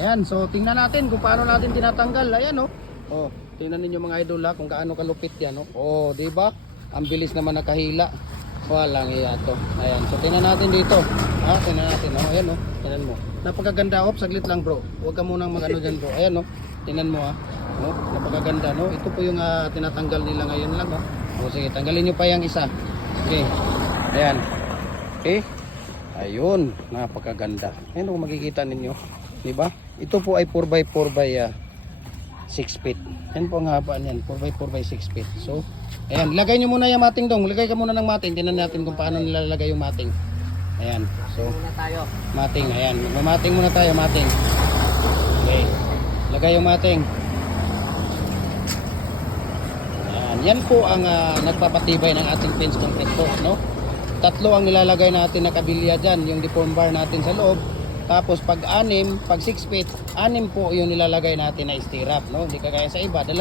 Ayan, so tingnan natin kung paano natin tinatanggal. Ayan oh. Oh, tingnan niyo mga idol ha, kung gaano kalupit yan oh. Oh, di ba? Ang bilis naman nakahila. Walang iya to. Ayan, so tingnan natin dito. Ha, tingnan natin oh. Ayan oh. Tingnan mo. Napakaganda oh, saglit lang bro. Huwag ka munang magano diyan bro. Ayan oh. Tingnan mo ha. Oh, napakaganda no. Ito po yung tinatanggal nila ngayon lang oh. O sige, tanggalin niyo pa yung isa. Okay. Ayan. Okay. Ayun, napakaganda. Ayan kung makikita ninyo, 'di ba? Ito po ay 4x4 by 6 feet. Yan po ang haba niyan, 4x4 by 6 feet. So, ayan, lagay niyo muna yung mating dong. Lagay ka muna ng mating. Tingnan natin kung paano nilalagay yung mating. Ayan. So, muna tayo. Mating, ayan. Mating muna tayo, mating. Okay. Lagay yung mating. Ayan, yan po ang nagpapatibay ng ating fence concrete post, no? Tatlo ang nilalagay natin na kabilya dyan, yung deform bar natin sa loob. Tapos pag 6 feet, 6 po yung nilalagay natin na stirrup, no? Hindi kagaya sa iba, 2,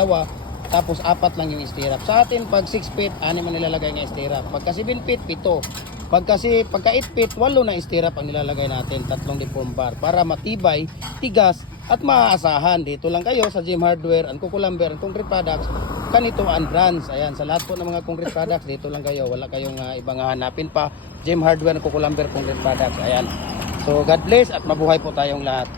tapos 4 lang yung stirrup. Sa atin pag 6 feet, 6 ang nilalagay na stirrup. Pagka 7 feet, 7. Pagka 8 feet, 8 na stirrup ang nilalagay natin, 3 deform bar para matibay, tigas at maaasahan. Dito lang kayo sa Gem Hardware and Kukulamber and Concrete Products. Ganito ang brands. Ayan, sa lahat po ng mga concrete products, dito lang kayo. Wala kayong ibang hanapin pa. Gem Hardware and Kukulamber Concrete Products. Ayan. So, God bless at mabuhay po tayong lahat.